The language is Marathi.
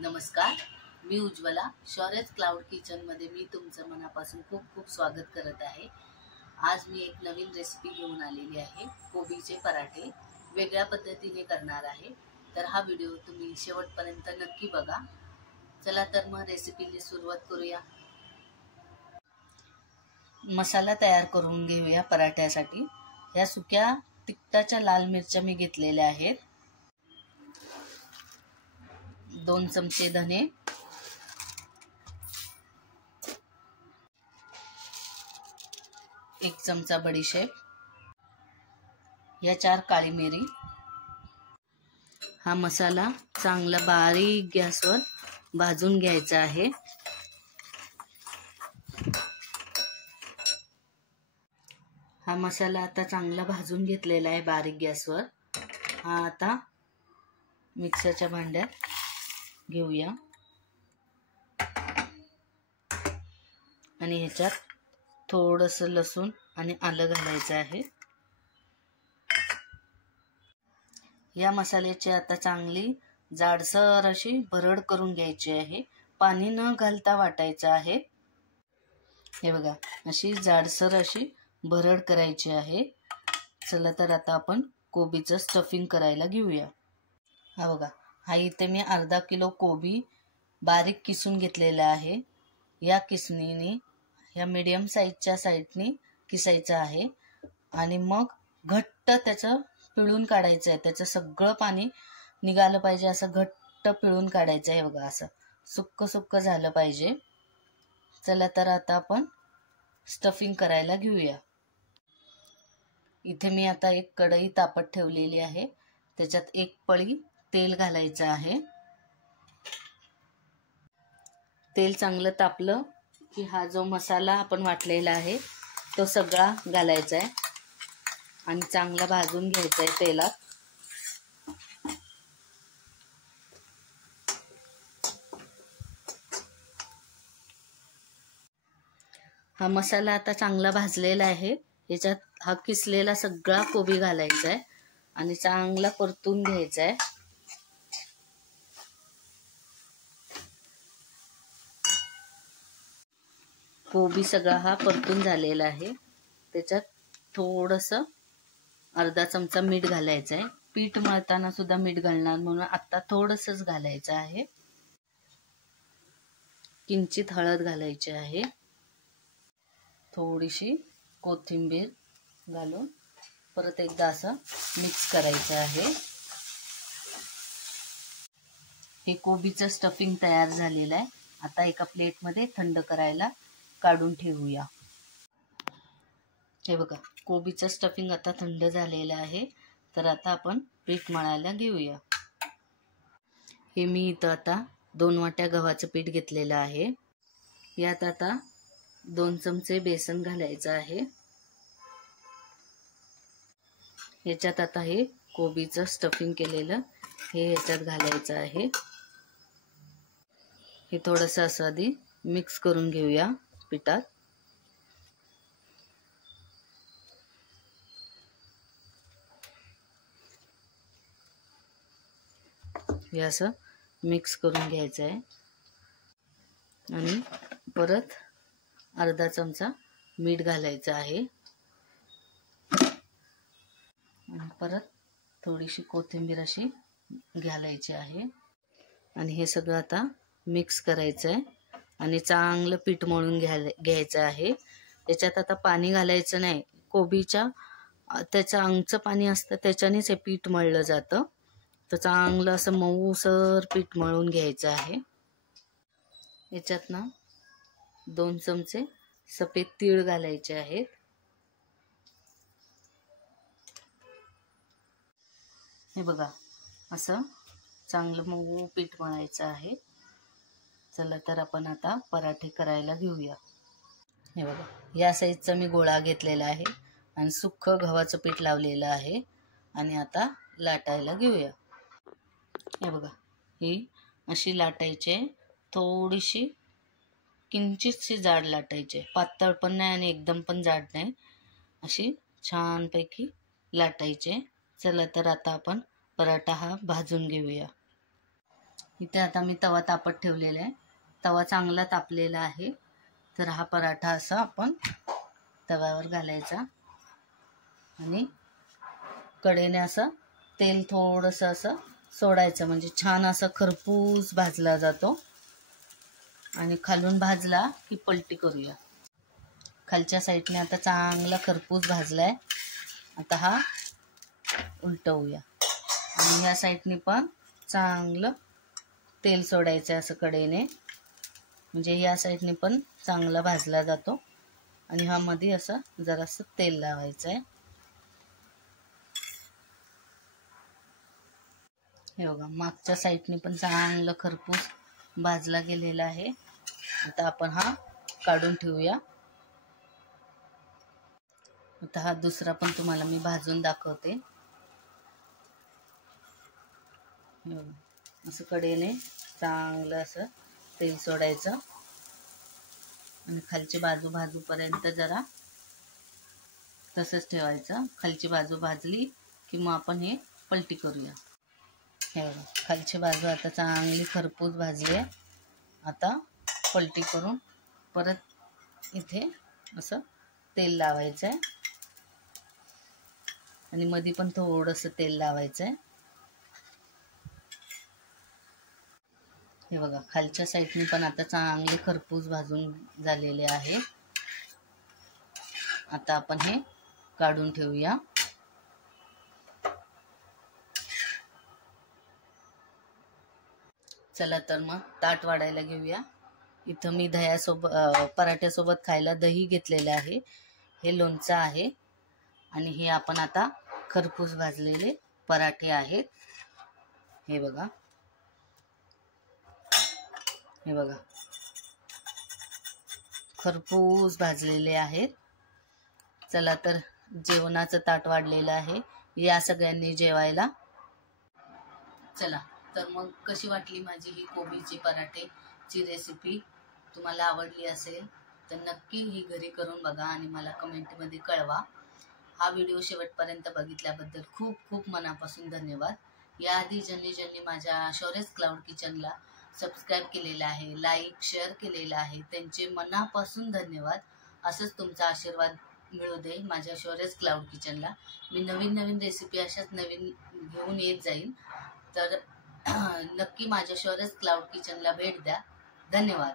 नमस्कार, मी उज्ज्वला. शौर्यच क्लाउड किचनमध्ये मी तुमचं मनापासून खूप खूप स्वागत करत आहे. आज मी एक नवीन रेसिपी घेऊन आलेली आहे. कोबीचे पराठे वेगळ्या पद्धतीने करणार आहे. तर हा व्हिडिओ तुम्ही शेवटपर्यंत नक्की बघा. चला तर मग रेसिपीला सुरुवात करूया. मसाला तयार करून घेऊया पराठ्यासाठी. या सुक्या तिखटाच्या लाल मिरच्या मी घेतलेल्या आहेत. 2 चमचे धने, 1 चमचा बडीशेप, या 4 काळी मिरी. हा मसाला चांगला बारीक गॅसवर भाजून घ्यायचा आहे. हा मसाला आता चांगला भाजून घेतलेला आहे बारीक गॅसवर. हा आता मिक्सरच्या भांड्यात घेऊया आणि ह्याच्यात थोडंसं लसूण आणि आलं घालायचं आहे. या मसाल्याची आता चांगली जाडसर अशी भरड करून घ्यायची आहे. पाणी न घालता वाटायचं आहे. हे बघा, अशी जाडसर अशी भरड करायची आहे. चला तर आता आपण कोबीचं स्टफिंग करायला घेऊया. हा बघा, हा इथे मी अर्धा किलो कोबी बारीक किसून घेतलेला आहे. या किसणीने या मीडियम साईजच्या साईडने किसायचं आहे आणि मग घट्ट त्याचं पिळून काढायचं आहे. त्याचं सगळं पाणी निघालं पाहिजे, असं घट्ट पिळून काढायचं आहे. बघा, असं सुक्क सुक्क झालं पाहिजे. चला तर आता आपण स्टफिंग करायला घेऊया. इथे मी आता एक कढई तापत ठेवलेली आहे. त्याच्यात 1 पळी तेल घालायचं आहे. तेल चांगलं तापलं की हा जो मसाला आपण वाटलेला आहे तो सगळा घालायचा आहे आणि चांगला भाजून घ्यायचा आहे तेलात. हा मसाला आता चांगला भाजलेला आहे. याच्यात हा किसलेला सगळा कोबी घालायचा आहे आणि चांगला परतून घ्यायचा आहे. कोबी सगळा हा परतून झालेला आहे. त्याच्यात थोडंसं अर्धा चमचा मीठ घालायचं आहे. पीठ मळताना सुद्धा मीठ घालणार म्हणून आता थोडंसंच घालायचं आहे. किंचित हळद घालायची आहे. थोडीशी कोथिंबीर घालून परत एकदा असं मिक्स करायचं आहे. हे कोबीचं स्टफिंग तयार झालेलं आहे. आता एका प्लेटमध्ये थंड करायला काढून ठेवूया. हे बघा, कोबीचं स्टफिंग आता थंड झालेलं आहे. तर आता आपण पीठ मळायला घेऊया. हे मी इथं आता 2 वाट्या गव्हाचं पीठ घेतलेलं आहे. यात आता 2 चमचे बेसन घालायचं आहे. याच्यात आता हे कोबीचं स्टफिंग केलेलं हे याच्यात घालायचं आहे. हे थोडंसं असं आधी मिक्स करून घेऊया पिठात. हे असं मिक्स करून घ्यायचं आहे आणि परत अर्धा चमचा मीठ घालायचं आहे आणि परत थोडीशी कोथिंबीर अशी घालायची आहे आणि हे सगळं आता मिक्स करायचं आहे आणि चांगलं पीठ मळून घ्यायचं आहे. त्याच्यात आता पाणी घालायचं नाही. कोबीच्या त्याचं अंगचं पाणी असतं त्याच्यानेच हे पीठ मळलं जातं. तर चांगलं असं मऊसर पीठ मळून घ्यायचं आहे. याच्यात ना 2 चमचे सफेद तीळ घालायचे आहेत. हे बघा, असं चांगलं मऊ पीठ मळायचं आहे. चला तर आपण आता पराठे करायला घेऊया. हे बघा, या साईजचा मी गोळा घेतलेला आहे आणि सुक्क गव्हाचं पीठ लावलेलं आहे आणि आता लाटायला घेऊया. हे बघा, ही अशी लाटायची, थोडीशी किंचितशी जाड लाटायची. पातळ पण नाही आणि एकदम पण जाड नाही, अशी छानपैकी लाटायचे. चला तर आता आपण पराठा हा भाजून घेऊया. इथे आता मी तवा तापत ठेवलेला आहे. तवा चांगला तापलेला आहे. तर हा पराठा असा आपण तव्यावर घालायचा आणि कडेने असं तेल थोडंसं असं सोडायचं, म्हणजे छान असं खरपूस भाजला जातो. आणि खालून भाजला की पलटी करूया. खालच्या साईडने आता चांगला खरपूस भाजलाय. आता हा उलटवूया आणि ह्या साईडने पण चांगलं तेल सोडायचं असं कडेने, म्हणजे या साईडने पण चांगला भाजला जातो. आणि हा मध्ये असं जरासं तेल लावायचं आहे. हे बघा, मागच्या साईडने पण चांगलं खरपूस भाजला गेलेला आहे. आता आपण हा काढून ठेवूया. आता हा दुसरा पण तुम्हाला मी भाजून दाखवते. असं कडेने चांगलं असं तेल सोडायचं आणि खालची बाजू भाजूपर्यंत जरा तसंच ठेवायचं. खालची बाजू भाजली की मग आपण हे पलटी करूया. हे बघा, खालची बाजू आता चांगली खरपूस भाजली आहे. आता पलटी करून परत इथे असं तेल लावायचं आहे आणि मध्ये पण थोडंसं तेल लावायचं आहे. हे बघा, खालच्या साईडने पण आता चांगले खरपूस भाजून झालेले आहे. आता आपण हे काढून ठेवूया. चला तर मग ताट वाढायला घेऊया. इथं मी पराठ्यासोबत खायला दही घेतलेलं आहे. हे लोणचं आहे आणि हे आपण आता खरपूस भाजलेले पराठे आहेत. हे बघा, हे बघा, खरपूस भाजलेले आहेत. चला तर जेवणाचं ताट वाढलेलं आहे. या सगळ्यांनी जेवायला. चला तर मग कशी वाटली माझी ही कोबीची पराठेची रेसिपी? तुम्हाला आवडली असेल तर नक्की ही घरी करून बघा आणि मला कमेंटमध्ये कळवा. हा व्हिडिओ शेवटपर्यंत बघितल्याबद्दल खूप खूप मनापासून धन्यवाद. याआधी ज्यांनी माझ्या शौर्यस क्लाउड किचनला सबस्क्राईब केलेलं आहे, लाईक शेअर केलेलं आहे, त्यांचे मनापासून धन्यवाद. असंच तुमचा आशीर्वाद मिळू दे माझ्या शौर्यस क्लाउड किचनला. मी नवीन रेसिपी अशाच नवीन घेऊन येत जाईन. तर नक्की माझ्या शौर्यस क्लाउड किचनला भेट द्या. धन्यवाद.